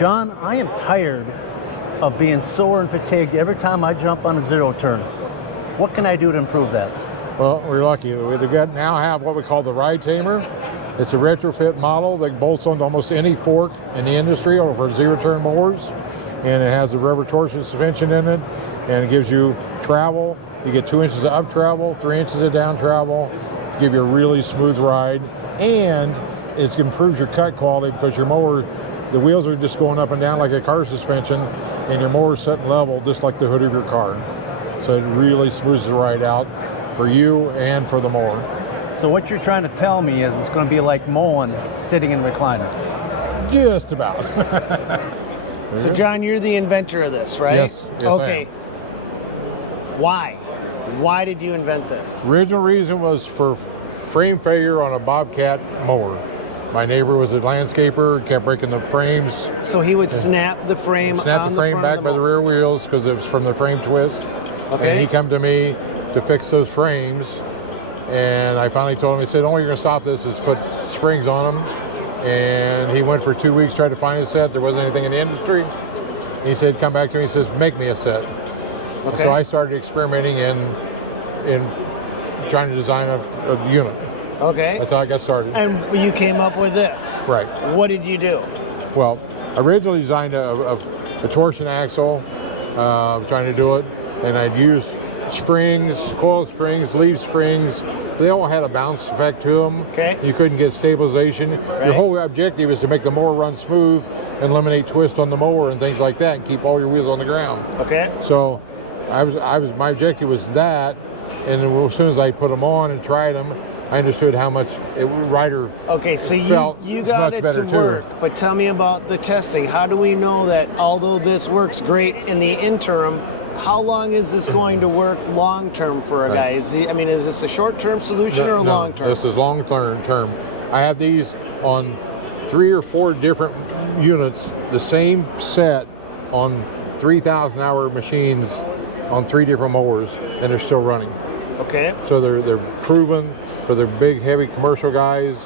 John, I am tired of being sore and fatigued every time I jump on a zero turn. What can I do to improve that? Well, we're lucky. We now have what we call the Ride Tamer. It's a retrofit model that bolts onto almost any fork in the industry for zero-turn mowers. And it has a rubber torsion suspension in it, and it gives you travel. You get 2 inches of up travel, 3 inches of down travel, to give you a really smooth ride. And it improves your cut quality because your mower, the wheels are just going up and down like a car suspension, and your mower's set level just like the hood of your car. So it really smooths the ride out for you and for the mower. So what you're trying to tell me is it's going to be like mowing sitting in recliner. Just about. So John, you're the inventor of this, right? Yes, okay. Why? Why did you invent this? Original reason was for frame failure on a Bobcat mower. My neighbor was a landscaper, kept breaking the frames. So he would snap the frame Snap the frame back by the rear wheels because it was from the frame twist. Okay. And he come to me to fix those frames. And I finally told him, he said, only you're going to stop this is put springs on them. And he went for 2 weeks, tried to find a set. There wasn't anything in the industry. He said, come back to me, he says, make me a set. Okay. So I started experimenting in trying to design a unit. Okay. That's how I got started. And you came up with this. Right. What did you do? Well, I originally designed a torsion axle, trying to do it, and I'd use springs, coil springs, leaf springs. They all had a bounce effect to them. Okay. You couldn't get stabilization. Right. Your whole objective is to make the mower run smooth and eliminate twist on the mower and things like that, and keep all your wheels on the ground. Okay. So, my objective was that, and then as soon as I put them on and tried them, I understood how much rider Okay, so felt you was got much it better to too. work, but tell me about the testing. How do we know that although this works great in the interim, how long is this going to work long term for a guy? Is this a short term solution or a long term? This is long term. I have these on 3 or 4 different units, the same set on 3,000 hour machines on 3 different mowers, and they're still running. Okay. So they're proven for the big heavy commercial guys,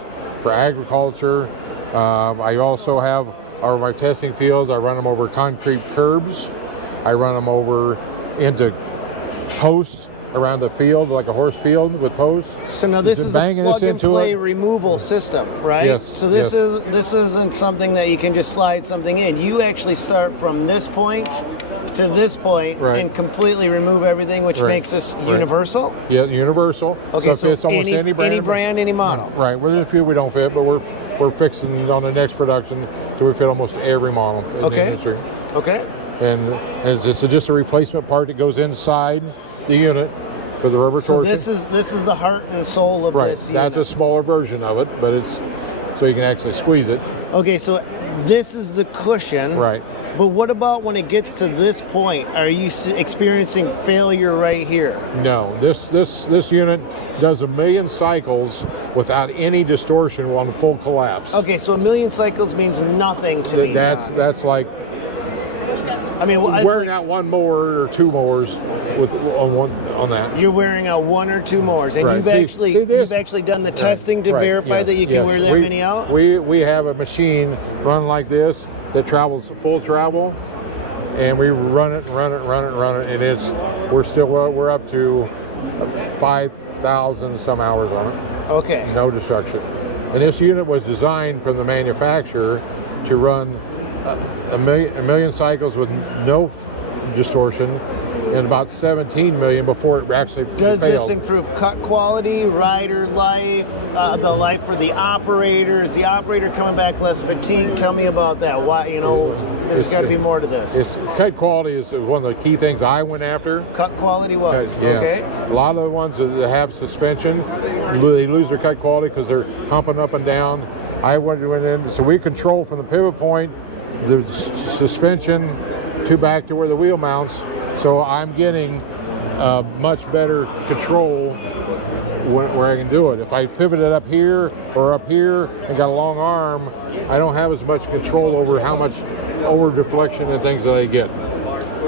for agriculture. I also have my testing fields. I run them over concrete curbs. I run them over into posts around the field, like a horse field with posts. So now this is a plug and play removal system, right? Yes. So this isn't something that you can just slide something in. You actually start from this point to this point and completely remove everything, which makes this universal? Yeah, universal. Okay, so it's almost any brand, any model. Right. Well, there's a few we don't fit, but we're fixing on the next production so we fit almost every model in the industry. Okay. And it's just a replacement part that goes inside the unit for the rubber torsion. So this is the heart and soul of this unit. That's a smaller version of it, but it's so you can actually squeeze it. Okay, so this is the cushion. Right. But what about when it gets to this point? Are you experiencing failure right here? No, this unit does 1 million cycles without any distortion on full collapse. Okay, so 1 million cycles means nothing to me. That's like wearing out 1 mower or 2 mowers on that. You're wearing out 1 or 2 mowers, and you've actually done the testing to verify that you can wear that many out. We have a machine run like this that travels full travel, and we run it, and we're up to 5,000 some hours on it. Okay. No destruction. And this unit was designed from the manufacturer to run a million cycles with no distortion, and about 17 million before it actually failed. Does this improve cut quality, rider life, the life for the operator? Is the operator coming back less fatigued? Tell me about that. Why, there's got to be more to this. Cut quality is one of the key things I went after. Cut quality was, yeah. Okay. A lot of the ones that have suspension, they lose their cut quality because they're humping up and down. I went in, so we control from the pivot point, the suspension to back to where the wheel mounts. So I'm getting much better control where I can do it. If I pivot it up here or up here and got a long arm, I don't have as much control over how much over deflection and things that I get.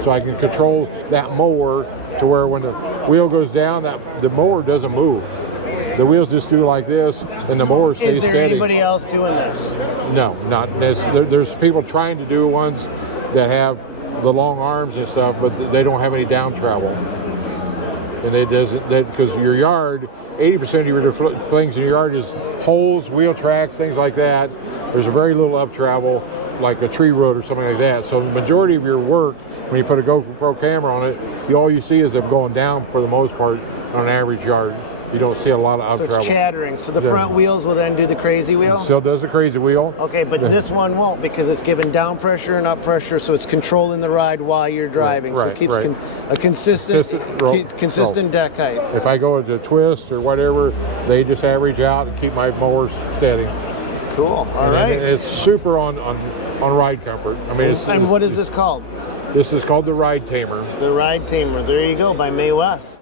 So I can control that mower to where when the wheel goes down, the mower doesn't move. The wheels just do like this, and the mower stays Is there steady. anybody else doing this? No, not there's people trying to do ones that have the long arms and stuff, but they don't have any down travel. And it doesn't, because your yard, 80% of your things in your yard is holes, wheel tracks, things like that. There's a very little up travel, like a tree road or something like that. So the majority of your work, when you put a GoPro camera on it, all you see is them going down for the most part on an average yard. You don't see a lot of up So it's travel. chattering. So the front wheels will then do the crazy wheel? Still does the crazy wheel. Okay, but this one won't because it's giving down pressure and up pressure, so it's controlling the ride while you're driving. So it keeps a consistent deck height. If I go to twist or whatever, they just average out and keep my mowers steady. Cool. All right. And it's super on ride comfort. I mean, and what is this called? This is called the Ride Tamer. The Ride Tamer. There you go, by May West.